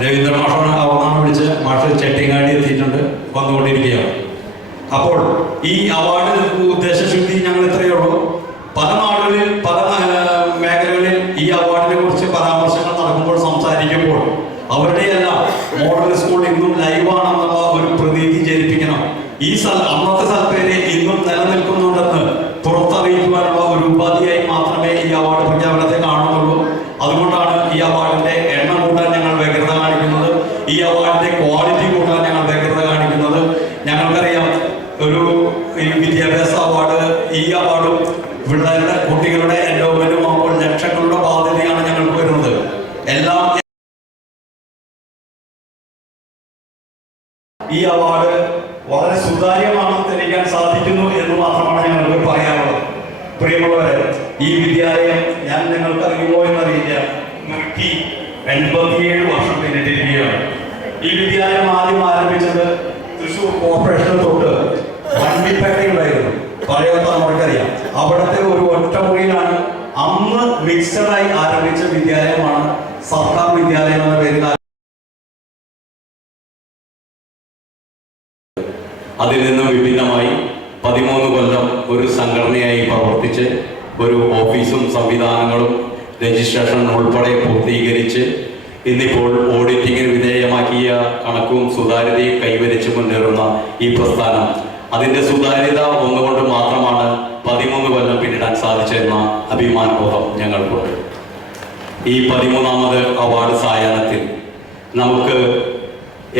രവീന്ദ്ര മാഷാണ് അവസാനം വിളിച്ച് മാഷ് ചെട്ടിങ്ങാടി എത്തിയിട്ടുണ്ട്, വന്നുകൊണ്ടിരിക്കുകയാണ്. അപ്പോൾ ഈ അവാർഡ് ഉദ്ദേശശുദ്ധി ഞങ്ങൾ ഇത്രയേ ഉള്ളൂ. പല നാടുകളിൽ പല മേഖലകളിൽ ഈ അവാർഡിനെ കുറിച്ച് പരാമർശങ്ങൾ നടക്കുമ്പോൾ സംസാരിക്കുമ്പോൾ അവരുടെയെല്ലാം മോഡൽ സ്കൂൾ ഇന്നും ലൈവാണെന്നുള്ള ഒരു പ്രതീതി ജനിപ്പിക്കണം. ഈ അന്നത്തെ സ്ഥലത്തേക്ക് ഇന്നും നിലനിൽക്കുന്നുണ്ടെന്ന് പുറത്തറിയിക്കുവാനുള്ള ഒരു ഉപാധിയായി മാത്രമേ ഈ അവാർഡ് പ്രഖ്യാപനത്തെ കാണുന്നുള്ളൂ. അതുകൊണ്ടാണ് ഈ അവാർഡിന്റെ എണ്ണം കൂട്ടാൻ ഞങ്ങൾ വ്യഗ്രത കാണിക്കുന്നത്, ഈ അവാർഡിന്റെ ക്വാളിറ്റി കൂട്ടാൻ ഞങ്ങൾ വ്യഗ്രത കാണിക്കുന്നത്. ഞങ്ങൾക്കറിയാം, ഒരു വിദ്യാഭ്യാസ അവാർഡ്, ഈ അവാർഡും പിള്ളേരുടെ കുട്ടികളുടെ എൻഡോമെന്റും ആകുമ്പോൾ ലക്ഷങ്ങളുടെ ബാധ്യതയാണ് ഞങ്ങൾക്ക് വരുന്നത്. എല്ലാം ഈ അവാർഡ് വളരെ സുതാര്യമാണെന്ന് തെളിയിക്കാൻ സാധിക്കുന്നു എന്ന് മാത്രമാണ് ഞങ്ങൾക്ക് പറയാനുള്ളത്. പ്രിയമുള്ളവരെ, ഈ വിദ്യാലയം ഞാൻ നിങ്ങൾക്ക് അറിയുമോ എന്നറിയില്ല, 187 വർഷം പിന്നിട്ടിരിക്കുകയാണ്. ഈ വിദ്യാലയം ആദ്യം ആരംഭിച്ചത് തൃശ്ശൂർ കോർപ്പറേഷൻ തൊട്ട് വണ്ടിപ്പേട്ടയുണ്ടായിരുന്നു, പഴയ നമുക്കറിയാം. അവിടുത്തെ ഒരു ഒറ്റമുറിയിലാണ് അന്ന് മിക്സഡായി ആരംഭിച്ച വിദ്യാലയമാണ് സർക്കാർ വിദ്യാലയം എന്ന പേരിൽ. അതിൽ നിന്നും വിഭിന്നമായി 13 കൊല്ലം ഒരു സംഘടനയായി പ്രവർത്തിച്ച് ഒരു ഓഫീസും സംവിധാനങ്ങളും രജിസ്ട്രേഷൻ ഉൾപ്പെടെ പൂർത്തീകരിച്ച് ഇന്നിപ്പോൾ ഓഡിറ്റിങ്ങിന് വിധേയമാക്കിയ കണക്കും സുതാര്യതയും കൈവരിച്ച് മുന്നേറുന്ന ഈ പ്രസ്ഥാനം, അതിൻ്റെ സുതാര്യത ഒന്നുകൊണ്ട് മാത്രമാണ് 13 കൊല്ലം പിന്നിടാൻ സാധിച്ചെന്ന അഭിമാനബോധം ഞങ്ങൾക്കുണ്ട്. ഈ 13ാമത് അവാർഡ് സായാഹ്നത്തിൽ നമുക്ക്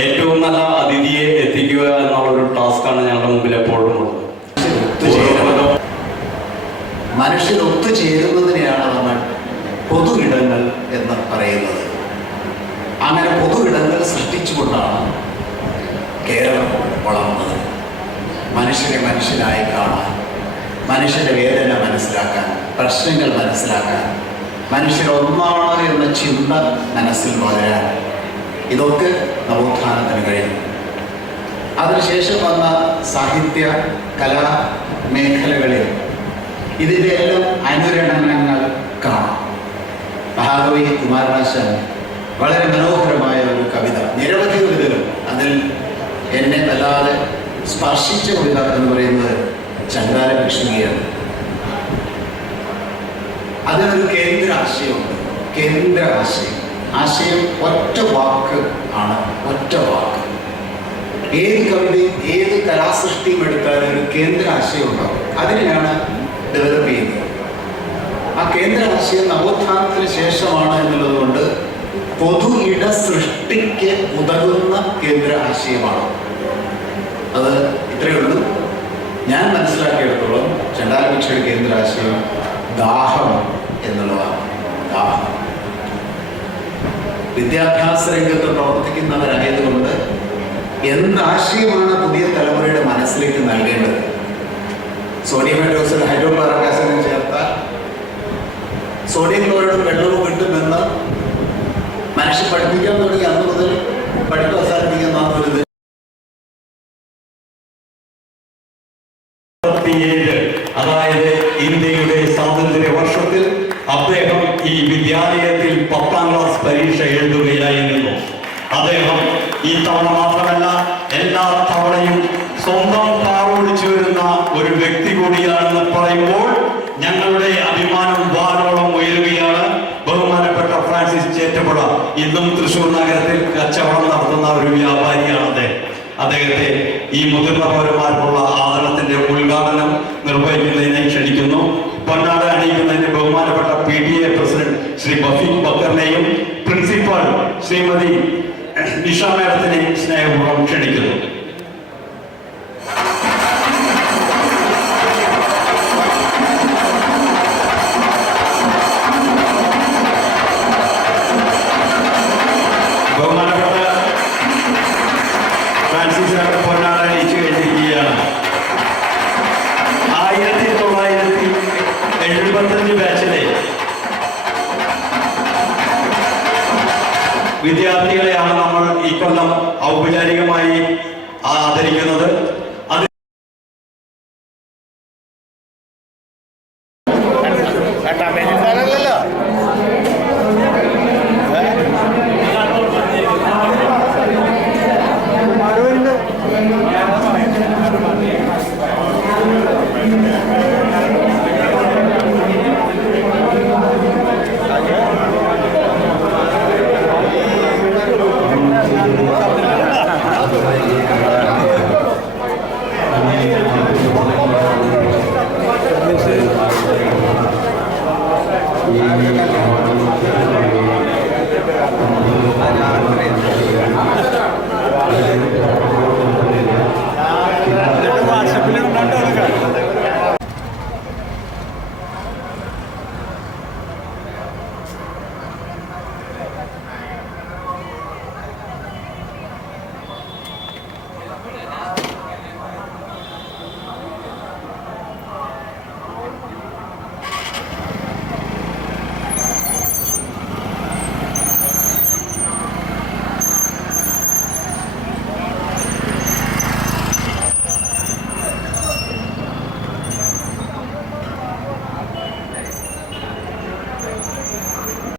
ഏറ്റവും നല്ല അതിഥിയെ എത്തിക്കുക എന്നുള്ളൊരു ടാസ്ക്കാണ് ഞങ്ങളുടെ മുമ്പിൽ എപ്പോഴും ഉള്ളത്. മനുഷ്യർ ഒത്തുചേരുന്നതിനെയാണ് നമ്മൾ പൊതു ഇടങ്ങൾ എന്ന് പറയുന്നത്. അങ്ങനെ പൊതു ഇടങ്ങൾ സൃഷ്ടിച്ചുകൊണ്ടാണ് കേരളം വളർന്നത്. മനുഷ്യനെ മനുഷ്യനായി കാണാൻ, മനുഷ്യന്റെ വേദന മനസ്സിലാക്കാൻ, പ്രശ്നങ്ങൾ മനസ്സിലാക്കാൻ, മനുഷ്യരൊന്നാണ് എന്ന ചിന്ത മനസ്സിൽ വളരാൻ, ഇതൊക്കെ നവോത്ഥാനത്തിന് കഴിഞ്ഞു. അതിനുശേഷം വന്ന സാഹിത്യ കലാ മേഖലകളിൽ ഇതിൻ്റെ എല്ലാം അനുരണനങ്ങൾ കാണാം. മഹാകവി കുമാരനാശാൻ വളരെ മനോഹരമായ ഒരു കവിത, നിരവധി കവിതകൾ, അതിൽ എന്നെ വല്ലാതെ സ്പർശിച്ച കവിത എന്ന് പറയുന്നത് ചണ്ടാല ഭിക്ഷുകിയാണ്. അതിനൊരു കേന്ദ്ര ആശയമുണ്ട്. കേന്ദ്ര ആശയം ഒറ്റ വാക്ക് ആണ്. ഒറ്റ വാക്ക്. ഏത് കവിതയും ഏത് കലാസൃഷ്ടിയും എടുത്താലും ഒരു കേന്ദ്ര ആശയം ഉണ്ടാവും. അതിനെയാണ് ഡെവലപ്പ് ചെയ്യുന്നത്. ആ കേന്ദ്ര ആശയം നവോത്ഥാനത്തിന് ശേഷമാണ് എന്നുള്ളത് കൊണ്ട് പൊതു ഇട സൃഷ്ടിക്ക് ഉതകുന്ന കേന്ദ്ര ആശയമാണ്. അത് ഇത്രയേ ഉള്ളൂ. ഞാൻ മനസ്സിലാക്കിയെടുത്തോളം ചണ്ടാല ഭിക്ഷയുടെ കേന്ദ്ര ആശയം ദാഹം എന്നുള്ളതാണ്. ദാഹം. വിദ്യാഭ്യാസ രംഗത്ത് പ്രവർത്തിക്കുന്നവരായതുകൊണ്ട് എന്താശയമാണ് പുതിയ തലമുറയുടെ മനസ്സിലേക്ക് നൽകേണ്ടത്? സോഡിയം ഹൈഡ്രോക്സൈഡ് ഹൈഡ്രോക്ലോറിക് ആസിഡും ചേർത്താൽ സോഡിയം ക്ലോറൈഡും വെള്ളവും കിട്ടുമെന്ന് മനുഷ്യൻ പഠിപ്പിക്കാൻ തുടങ്ങി. അന്ന് മുതൽ പഠിപ്പ് അവസാനിപ്പിക്കുന്ന ഒരു അതായത് ഇന്ത്യയുടെ സ്വാതന്ത്ര്യ വർഷത്തിൽ അദ്ദേഹം ഈ വിദ്യാലയത്തിൽ 10ാം ക്ലാസ് പരീക്ഷ എഴുതുകയായിരുന്നു. അദ്ദേഹം ഈ തവണ മാത്രമല്ല, എല്ലാ തവണയും സ്വന്തം കാറോടിച്ചു വരുന്ന ഒരു വ്യക്തി കൂടിയാണെന്ന് പറയുമ്പോൾ ഞങ്ങളുടെ അഭിമാനം വാനോളം ഉയരുകയാണ്. ബഹുമാനപ്പെട്ട ഫ്രാൻസിസ് ചേറ്റപ്പുഴ ഇന്നും തൃശ്ശൂർ നഗരത്തിൽ കച്ചവടം നടത്തുന്ന ഒരു വ്യാപാരിയാണ് അദ്ദേഹത്തെ ഈ മുതിർന്ന പൗരന്മാർക്കുള്ള ആദരണത്തിന്റെ ഉദ്ഘാടനം നിർവഹിക്കുന്ന